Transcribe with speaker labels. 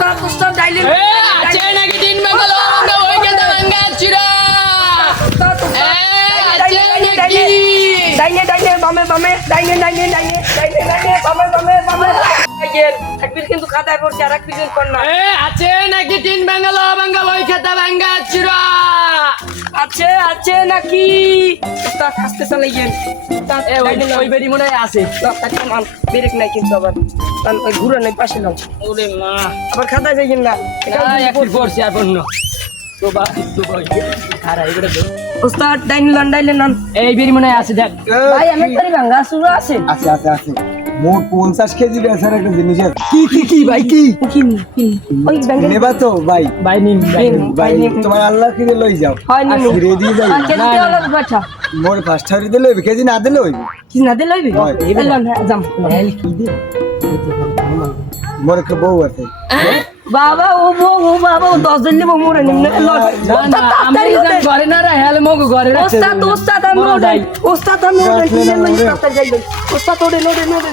Speaker 1: উস্তাদ উস্তাদ ডাইলে
Speaker 2: আছে নাকি তিন বেঙ্গল আমরা ওই কেটে ভাঙ্গা চুরা। আছে নাকি
Speaker 1: ডাইনে ডাইনে বামে বামে ডাইনে ডাইনে ডাইনে ডাইনে ডাইনে বামে বামে বামে আইয়েন কিন্তু কাদায় পড়ছে আর একবির কর না
Speaker 2: আছে নাকি তিন বেঙ্গল ওই চুরা
Speaker 1: আছে আছে নাকি? উস্তাদ আস্তে উস্তাদ
Speaker 2: এ ওই ওই বেরি মনে হয় আছে।
Speaker 1: উস্তাদ ব্রেক নাই কিন্তু আবার। ঘুরে নাই পাশে
Speaker 2: ওরে মা।
Speaker 1: আবার না
Speaker 2: পড়ছি? আর
Speaker 1: ডাইনে
Speaker 2: এই বেরি মনে আছে দেখ।
Speaker 1: ভাই আমি ভাঙ্গা শুরু আছে।
Speaker 3: আছে আছে আছে। মোট পঞ্চাশ কেজি বেচার একটা জিনিস আছে। কি কি কি ভাই কি?
Speaker 1: কি কি ওই ব্যাংকে
Speaker 3: নেবা তো ভাই।
Speaker 2: ভাই নিন ভাই
Speaker 3: তোমার আল্লাহ কিনে লই যাও।
Speaker 1: হয়
Speaker 3: দিয়ে
Speaker 1: কেজি
Speaker 3: মোর ফার্স্ট হাউরি দিলে হইবে কেজি না দিলে হইবে।
Speaker 1: কি না দিলে হইবে?
Speaker 3: হয়।
Speaker 1: হ্যাঁ,
Speaker 3: মোর একটা বউ আছে।
Speaker 1: বাবা ও বউ ও বাবা ও দশ দিন নিবো মোরে নিম্ন
Speaker 2: আমি ঘরে না রে হেল মগ ঘরে
Speaker 1: ওস্তাদ ওস্তাদ আমি। ওস্তাদ আমি। ওস্তাদ যাই ওস্তাদ ওরে নোরে নোরে